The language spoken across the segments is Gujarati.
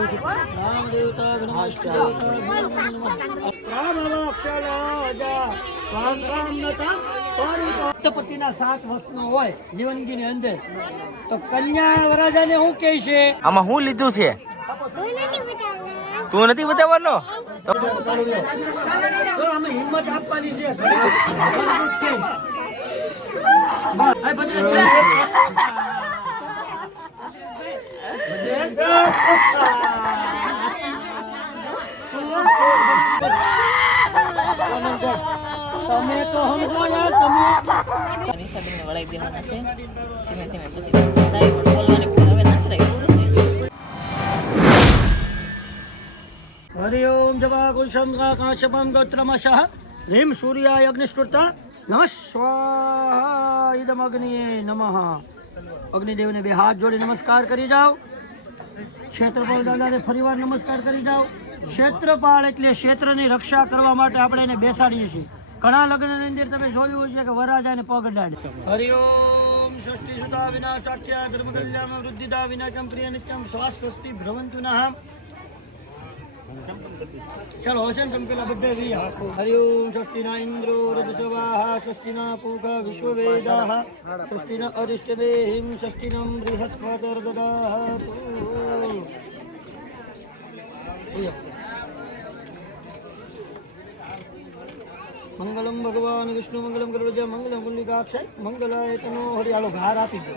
રામ દેવતા નમસ્તે પતિના 7 વર્ષનો હોય જીવનગીની અંદર તો કન્યા વરરાજાને શું કહે છે? આમાં શું લીધું છે? તું નથી બતાવવાનો? તો અમે હિંમત આપવાની છે. તમે તો સમજો યાર, તમે સબીને વળાઈ દેવાના છે. ધીમે ધીમે પછી દાઈ પણ બોલવાની પણ હવે નથી રહ્યું. હરિ ઓમ જવા કુશમ કાશપમ ગોત્રમશઃ લીમ સૂર્યાય અગ્નિસ્ફુર્તા નમઃ સ્વાહા ઇદમ અગ્નિએ નમઃ. અગ્નિદેવને 2 હાથ જોડી નમસ્કાર કરી જાઓ. ક્ષેત્રપાળ દાદાને ફરીવાર નમસ્કાર કરી જાઓ. ક્ષેત્રપાળ એટલે ક્ષેત્રની રક્ષા કરવા માટે આપણે એને બેસાડીએ છીએ. ઘણા લગ્નની અંદર તમે જોયું છે કે વરરાજાને પગ અડાડે. હરિ ઓમ ષષ્ઠી સુતા વિનાશાખ્યા ધર્મ કલ્યાણ વૃદ્ધિદા વિનાશમ પ્રિય નિત્યમ સ્વાસ્વસ્તિ ભ્રવંતુ નઃ. ચલો હશે ને તમે પેલા બધા રહ્યા. હરિ ઓમ ષષ્ઠીના ઇન્દ્રો રજસવાહ ષષ્ઠીના પૂગા વિશ્વવેદાહ ષષ્ઠીના અરિષ્ટદેહિમ ષષ્ઠીનમ બૃહસ્પતિર્દદાતુ. મંગલમ ભગવાન વિષ્ણુ મંગલમ ગરુડધ્વજ મંગલમ પુંડરીકાક્ષ મંગલાય તનો હરિ. હાલો ઘાર આપી દો.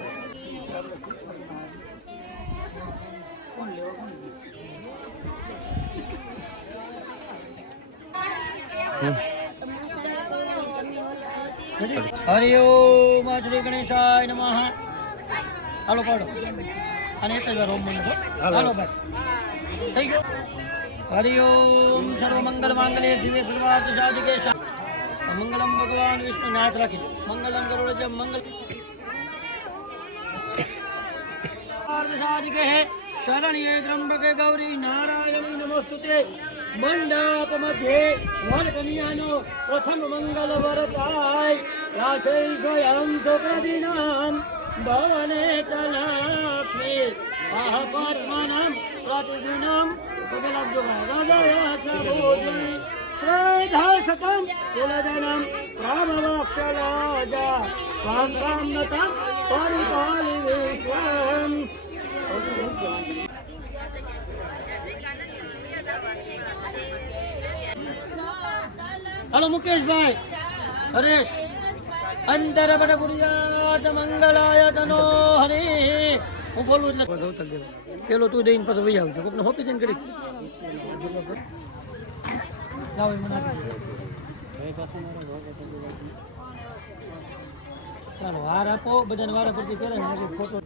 હરિ ઓમ શ્રી ગણેશાય નમઃ. હાલો પાડો અને એક જ વાર ઓમ મંત્ર. હાલો ભાઈ થઈ ગયો. હરિ ઓમ સર્વ મંગલ માંગલ્યે શિવે સર્વાર્થ સાધિકે મંગલમ ભગવાન વિષ્ણુ નાથ રાખી મંગલમ ગરુડધ્વજ મંગલ સાધિકે શરણ્યે ત્રંબકે ગૌરી નારાયણી નમોસ્તુતે. મંડપ મધ્યે વર કન્યાનો પ્રથમ મંગલ વરતાય રાચૈ સ્વયં સુપ્રદીનામ ભવને લક્ષ્મી મહાપદ્મનામ પ્રતિદિનમ શ્રદ્ધા સતમ કુલજનમ રામવક્ષલાજા સ્વાંગામનતમ પરિપાલિ વિશ્વમ. હાલો મુકેશભાઈ હરેશ અંતર બટ ગુરિયાચ મંગલાય તનો હરે. હું બોલું એટલે પેલો તું દઈને પાછો વહી આવજો. કોકને હોપી જઈને કરી ચાલો હાર આપો બધાને વારા પરથી પહેલા ફોટો.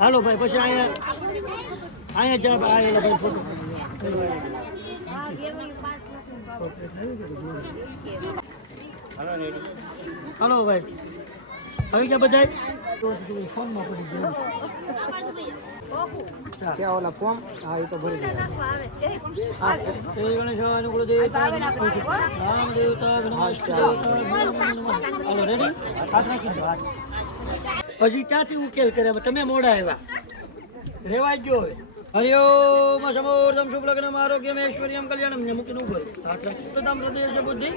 હાલો ભાઈ પછી અહીંયા જવાબ આવેલા ભાઈ ફોટો. હાલો ભાઈ આવી ગયા બધા ફોનમાં પડી ઓલા ફોર્મ. હા એ તો ભરી ગયા. રામ દેવતા નમસ્તે. હાલો રેડી હાથ રાખી દો. હજી ક્યાંથી ઉકેલ કરે? તમે મોડા આવ્યા રેવાય ગયો. હરિ ઓમ સમોર્ધમ શુભલગ્નમ આરોગ્યમ ઐશ્વર્યમ કલ્યાણમ. ને મૂકીને ઉભો સદામ હૃદય બુદ્ધિ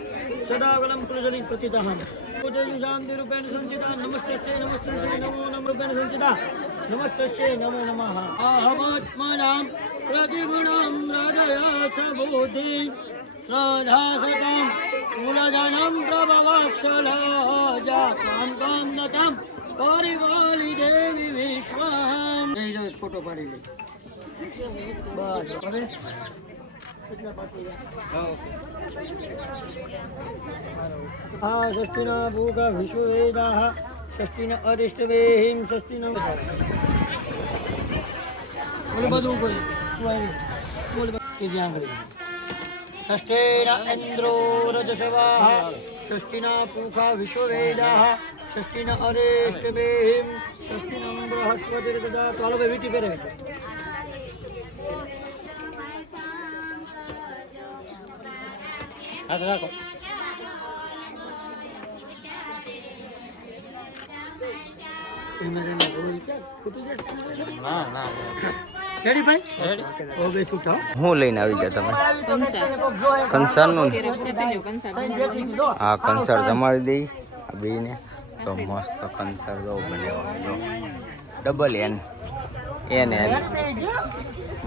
સદાવલમ કુલજલિ પ્રતિદાહમ ઉદય શાંતિ રૂપેણ સંચિતા. નમસ્તે નમસ્તે નમો નમ રૂપેણ સંચિતા. નમસ્તે નમો નમઃ. અહમત્મનામ પ્રતિગુણમ હૃદય સબુદ્ધિ શ્રદ્ધા સતમ કુલજનમ પ્રભવક્ષલાજા કામ નતમ પરિવાલી દેવી વિશ્વમ. ફોટો પાડી લે. બસ હવે હા ષષ્ઠીના ભૂગા વિશ્વવેદાહ ષષ્ઠીના અરિષ્ટવેહિમ ષષ્ઠીના બધું બોલ કે જ્યાં આગળ ષષ્ઠીના ઇન્દ્રો રજસવાહ ષષ્ઠીના પૂખા વિશ્વવેદાહ ષષ્ઠીના અરિષ્ટવેહિમ ષષ્ઠીના બૃહસ્પતિર્દદાતુ. ચાલો ભાઈ વીટી પહેરે. હાથ રાખો. ના ના રેડી ભાઈ ઓકે શું થાવ હું લઈને આવી ગયા તમે કંસાર કંસારનું ને? અત્યારે પૂરી થઈ ગયું કંસાર બનાવવાની. આ કંસાર જમાડી દઈ આ બેને તો મસ્ત કંસાર જો બન્યો જો ડબલ એન એન એન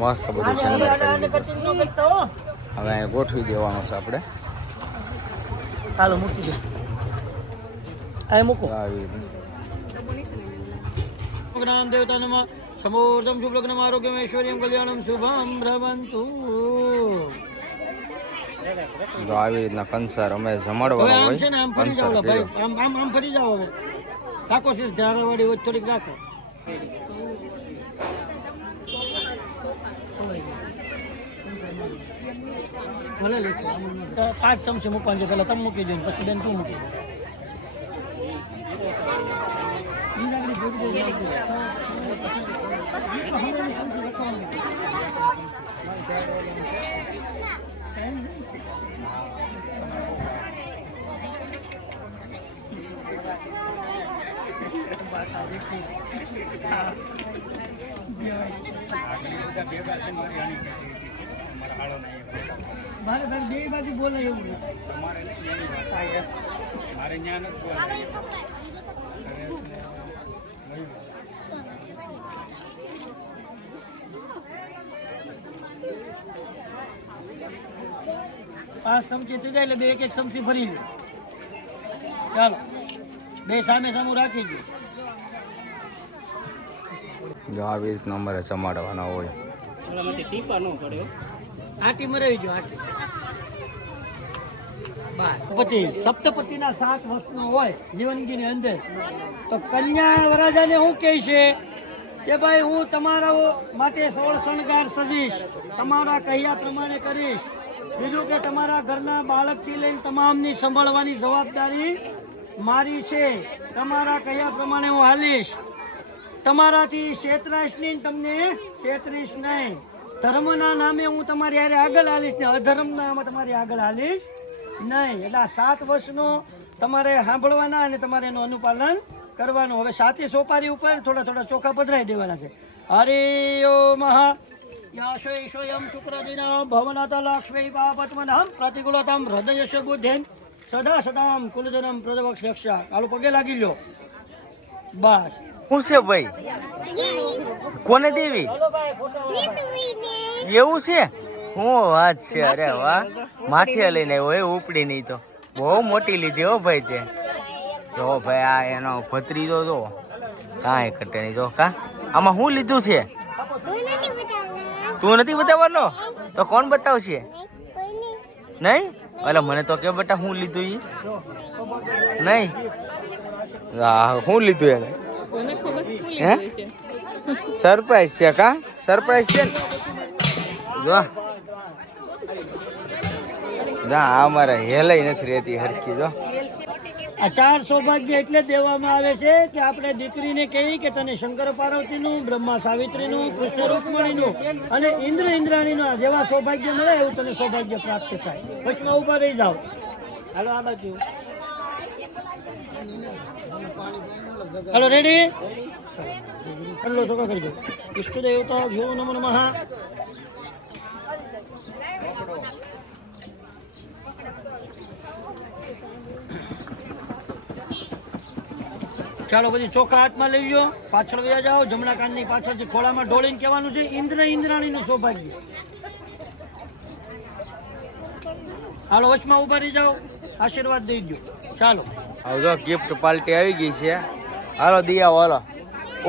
મસ્ત બધું શણગાર કરી દીધું. હવે અહીંયા ગોઠવી દેવાનું છે આપણે ચાલો મૂકી દો આ મૂકો આવી રીતે. જ્ઞાન દેવતા નમઃ સમૂર્ધમ શુભલગ્નમ આરોગ્યમ ઐશ્વર્યમ કલ્યાણમ શુભમ ભ્રવંતુ તો આવી રીતના કંસાર અમે હવે જમાડવાનો આમ છે ને હોય આમ ફરી જાવ કંસાર ભાઈ પીરો. આમ ફરી જાવ હવે રાખો છે ધારાવાળી હોય થોડીક રાખો ભલે લીધો 5 ચમચી મૂકવાનું છે પેલા તમે મૂકી દો પછી બેન તું મૂકી દો મારે તાર બે બાજુ બોલે એવું પાંચ ચમચી થઈ જાય એટલે બે એક ચમચી ભરી લે ચાલો બે સામે સામું રાખી દો જો આવી રીતના અમારે જમાડવાના હોય આટી મરાવી દો આટી પતિ સપ્તપતિના 7 વર્ષનો હોય જીવનગીની અંદર તો કન્યા વરરાજાને શું કહે છે કે ભાઈ હું તમારા માટે 16 શણગાર સજીશ તમારા કહ્યા પ્રમાણે કરીશ બીજું કે તમારા ઘરના બાળકથી લઈને તમામની સંભાળવાની જવાબદારી મારી છે તમારા કહ્યા પ્રમાણે હું હાલીશ તમારાથી છેતરાઈશ નહીં તમને છેતરીશ નહીં ધર્મના નામે હું તમારી હારે આગળ હાલીશ ને અધર્મના નામે તમારી આગળ હાલીશ નહીં એટલે આ 7 વર્ષનો તમારે સાંભળવાના અને તમારે એનું અનુપાલન કરવાનું હવે સાતી સોપારી ઉપર થોડા થોડા ચોખા પધરાઈ દેવાના છે હરિ ઓમ યાશોયમ શુક્રદિના ભવનાથ લક્ષ્મી પાપત્મનહમ પ્રતિકૂળતામ હૃદયશ બુદ્ધિમ સદા સદામ કુલજનમ પ્રદવક્ષ રક્ષા કાલો પગે લાગી લ્યો બસ શું છે ભાઈ કોને દેવી એવું છે હું વાત છે અરે વાહ માથે લઈને આવ્યો એ ઉપડી નહીં તો બહુ મોટી લીધી હો ભાઈ તે જો ભાઈ આ એનો ભત્રીજો જો કાંઈ ઘટે નહીં જો કા આમાં શું લીધું છે તું નથી બતાવવાનો તો કોણ બતાવશે નહીં એટલે મને તો કે બેટા શું લીધું ઈ નહીં હા શું લીધું એને કોને ખબર શું હે લીધું છે સરપ્રાઈઝ છે કા સરપ્રાઈઝ છે ને જો જા અમારે હેલાઈ નથી રહેતી હરખી જો આ 4 સૌભાગ્ય એટલે દેવામાં આવે છે કે આપણે દીકરીને કહી કે તને શંકર પાર્વતીનું બ્રહ્મા સાવિત્રીનું કૃષ્ણ રૂકમણીનું અને ઇન્દ્ર ઇન્દ્રાણીનું જેવા સૌભાગ્ય મળે એવું તને સૌભાગ્ય પ્રાપ્ત થાય વચમાં ઉભા રહી જાઓ હાલો આ બાજુ હાલો રેડી હાલો ચોખા કરી દો ઇષ્ટ દેવતા ભ્યો નમો નમઃ ચાલો પછી ચોખા હાથમાં લઈ લો પાછળ વયા જાઓ જમણા કાનની પાછળથી ખોળામાં ઢોળીને કહેવાનું છે ઇન્દ્ર ઇન્દ્રાણીનું સૌભાગ્ય હાલો વચમાં ઉભા રહી જાઓ આશીર્વાદ દઈ દો ચાલો હવે જો ગિફ્ટ પાર્ટી આવી ગઈ છે હાલો દિયા હાલો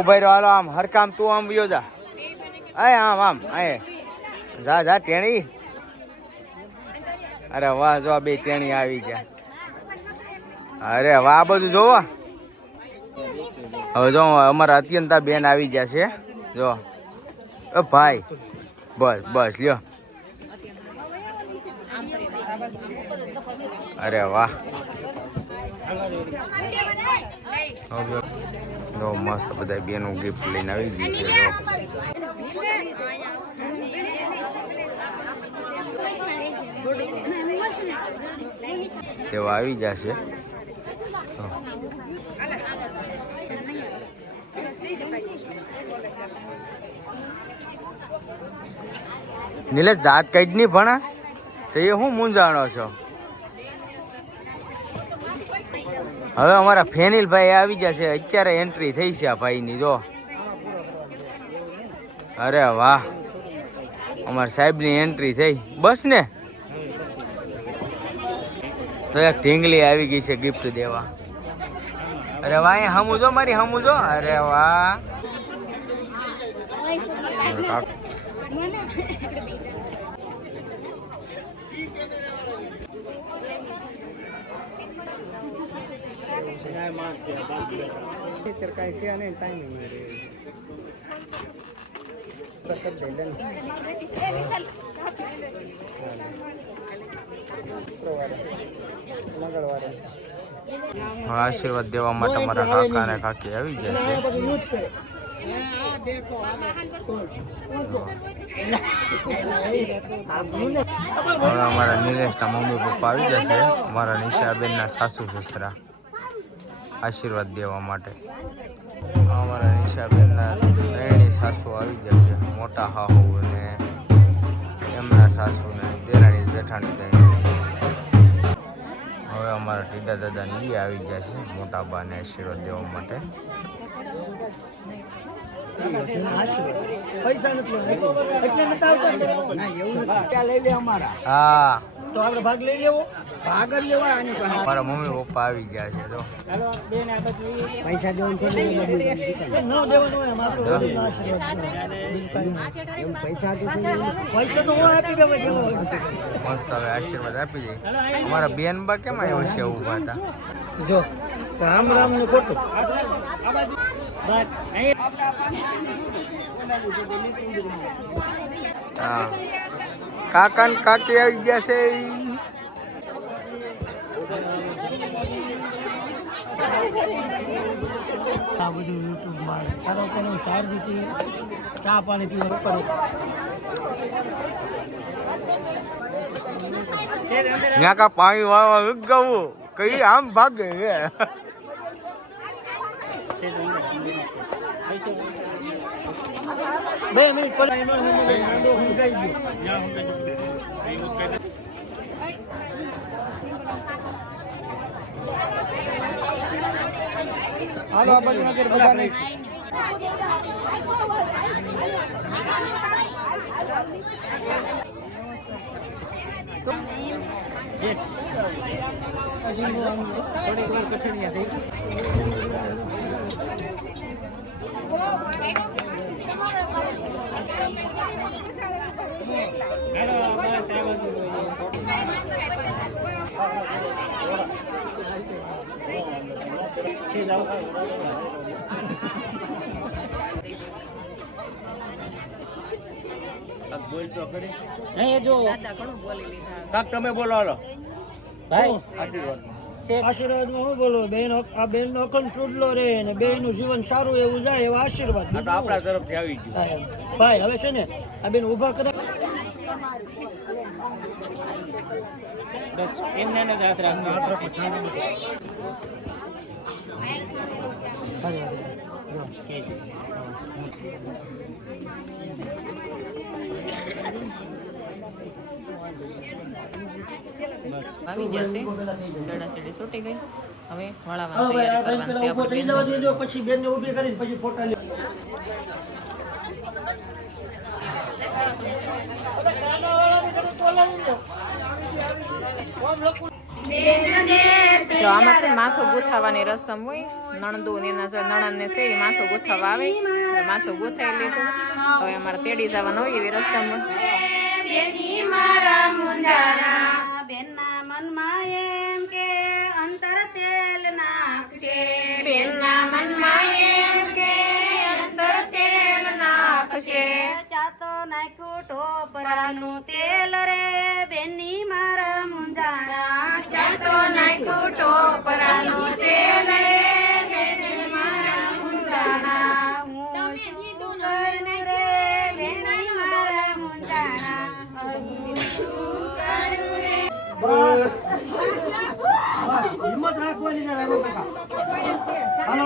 ઉભા રહ્યો હાલો આમ હરકામ તું આમ વ્યો જા આય આમ આમ આય જા જા ટેણી અરે વાહ જો બે ટેણી આવી ગયા અરે વાહ આ બધું જોવો હવે જો અમારા અત્યંતા બેન આવી ગયા છે જો ભાઈ બસ બસ લ્યો અરે વાહ જો મસ્ત બધા બેનો ગિફ્ટ લઈને આવી ગઈ છે જો તેઓ આવી જશે નિલેશ દાંત કાઢ નહીં ભણા તો એ હું મૂંઝાણો છો. હવે અમારા ફેનિલભાઈ આવી જશે. અત્યારે એન્ટ્રી થઈ છે આ ભાઈની. જો અરે વાહ, અમારા સાહેબની એન્ટ્રી થઈ. બસ ને તો એક ઢીંગલી આવી ગઈ છે ગિફ્ટ દેવા. અરે વાહ, અહીંયા હમું જો, મારી હમું જો. અરે વાહ, આશીર્વાદ દેવા માટે મારા કાકા અને કાકી આવી ગયા છે. હવે અમારા નિલેશના મમ્મી પપ્પા આવી જશે. અમારા નિશાબેનના સાસુ સસરા આશીર્વાદ દેવા માટે. અમારા નિશાબેનના ત્રણેય સાસુ આવી જશે. મોટા હાહુ અને એમના સાસુ ને દેરાણી જેઠાણી ત્રણેય. હવે અમારા ટીડા દાદાની એ આવી ગયા છે મોટા બાને આશીર્વાદ દેવા માટે. હા, તો આપણે ભાગ લઈ લેવો. ભાગ જ લેવા. મારા મમ્મી પપ્પા આવી ગયા છે. જો પૈસા દેવાનું પૈસા તો હું આપી દઉં. મસ્ત હવે આશીર્વાદ આપી દઈ. અમારા બેન બા કેમ આવ્યો છે ઉભા હતા. જો રામ રામ નું ખોટું. હા, કાકા ને કાકી આવી ગયા છે. આ બધું યુટ્યુબમાં તારો કોઈ શારદીથી ચા પાણી પીવા કરો. ત્યાં કા પાણી વાળવા ગયું કઈ આમ ભાગે છે. બે મિનિટ પહેલા હાલો આ બાજુ નજર બધા નહીં. થોડીક વાર કઠિન થઈ. તમે બોલો હાલો ભાઈ આશીર્વાદ માં હું બોલું બેન, આ બેન નો અખંડ સુડલો રે ને બેન નું જીવન સારું એવું જાય એવા આશીર્વાદ આપણા તરફથી આવી ગયું. ભાઈ હવે છે ને આ બેન ઉભા કરા. એમને જ હાથ રાખજો. આવી જશે. દડા સીડી છૂટી ગઈ. હવે વળાવવાની તૈયારી કરવાની છે આપણે બેન. પછી બેન ને ઉભી કરી પછી ફોટા લે. જો આમાં છે માથું ગૂંથાવાની રસમ હોય. નણંદુ ને એના નણંદ ને છે એ માથું ગૂંથાવા આવે. માથું ગૂંથાઈ લીધું. હવે અમારે તેડી જવાનું હોય એવી રસમ. બેનના મનમાં એમ કે અંતર તેલ નાખશે. બેનના મનમાં એમ કે અંદર તેલ નાખશે. ચાતો નાખ્યું ટોપરાનું તેલ રે બેની મારા મુંજાણા. ચાતો નાખ્યું ટોપરાનું તેલ રે બેની મારા મુંજાણા. હું શું કરું રે બેની મારા મુંજાણા. હિંમત રાખવાની છે રામુ કાકા. હાલો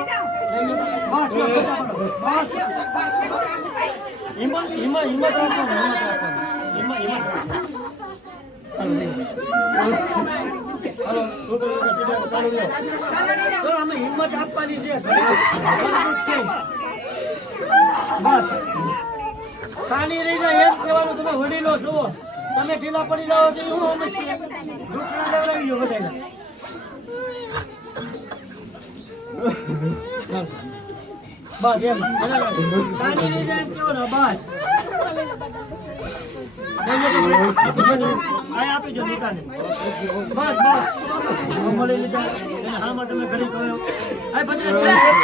હિંમત રાખવાની. એમાં હાલો નહીં હાલો ચાલુ રહ્યો તો અમે હિંમત આપવાની છે બસ પાણી રહી જાય એમ કહેવાનું તમે વડીલો છો તમે ઢીલા પડી જાઓ તો હું અમે ઢોકળા લેવડાવી લો બધાને બસ એમ પાણી રહી જાય એમ કહેવાનું બસ આપી દો નીકાને બસ બસ મળી લીધા હામાં તમે ઘડી કહ્યો આ બધા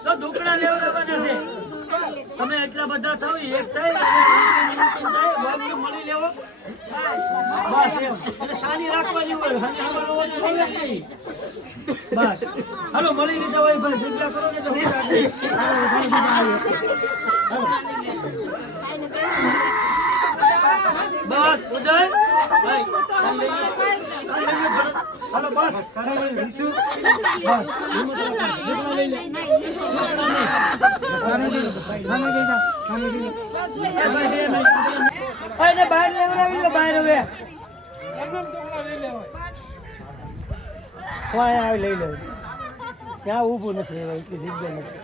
તો ઢોકળા લેવડાવવાના છે તમે એટલા બધા થાવ એક થાય મળી લેવો બસ એમ એટલે સાની રાખવાની હોય અને અમારો નહીં બસ હાલો મળી લીધા હોય ભાઈ જગ્યા કરો ને તો હું રાખી બસ ઉદય ભાઈ હાલો બસ રીસુ બસ બહાર લેવડાવી લો બહાર હવે આવી લઈ લો ત્યાં ઊભું નથી એટલી જગ્યા નથી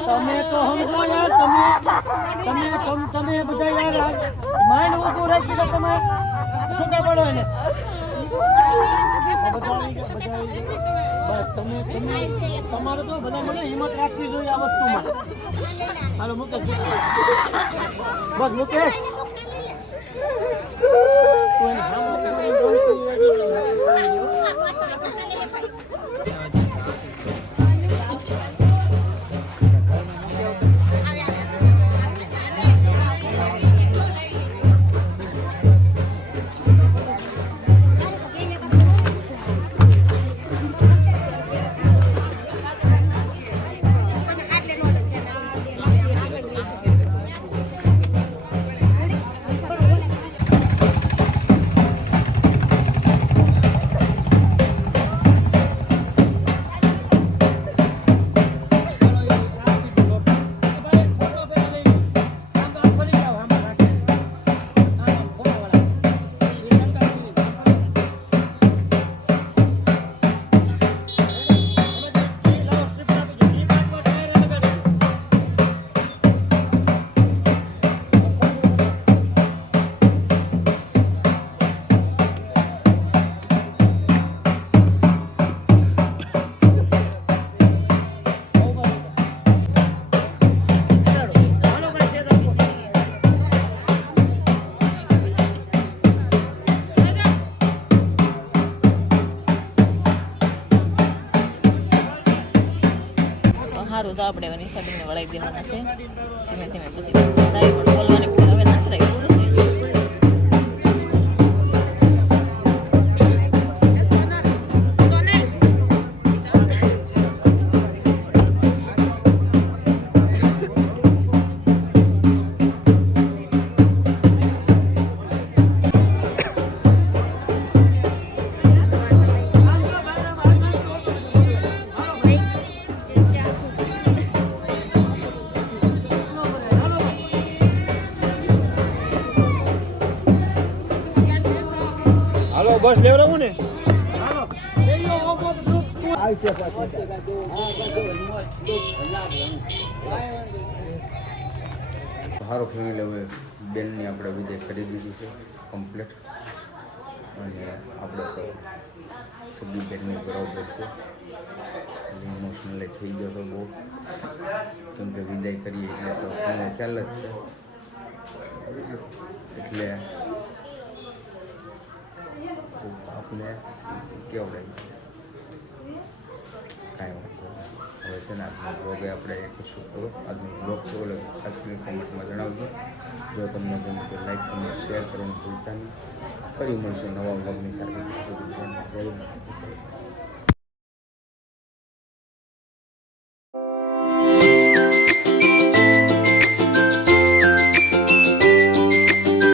તમે તો સમજો યાર તમે બધા યાર માઇન્ડ ઊભું રાખી દો તમે છૂટા પડો એને તમારે તો બધા મને હિંમત રાખવી જોઈએ આ વસ્તુમાં હાલો મુકેશ બસ મુકેશ સારું તો આપણે નિશાબીને વળાવી દેવાના છે ધીમે ધીમે પછી તાઈ પણ બોલવાની પણ હવે નથી રહી બસ લેવડાવું ને સારું ફેમિલી હવે બેનની આપણે વિદાય કરી દીધી છે કમ્પ્લીટ અને આપણે તો સગી બેનની બરાબર છે ઇમોશનલી થઈ ગયો તો બહુ કેમ કે વિદાય કરીએ એટલે તો તમને ખ્યાલ જ છે એટલે આપને કેવડાવી કાંઈ વાત હવે છે ને આજનો બ્લોગ આપણે કશું કરો આજનો બ્લોગ કેવો લાગે ખાસ કરીને કોમેન્ટમાં જણાવજો. જો તમને ગમે તો લાઈક કમેન્ટ શેર કરવાનું ભૂલતા નહીં. ફરી મળશું નવા બ્લોગની સાથે. જય માતાજી.